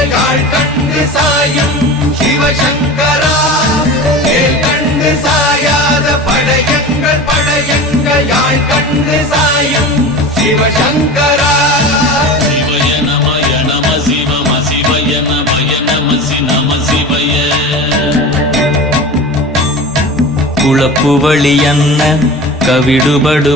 எங்கள் யாழ் கண்டு சாயும் சிவசங்கரா. வேல் கண்டு சாயாத படையங்கள் யாழ் கண்டு சாயும் சிவசங்கரா. சிவய நமய நம சிவம சிவய நமய நம நம சிவய. குளப்புவழி அன்ன கவிடுபடு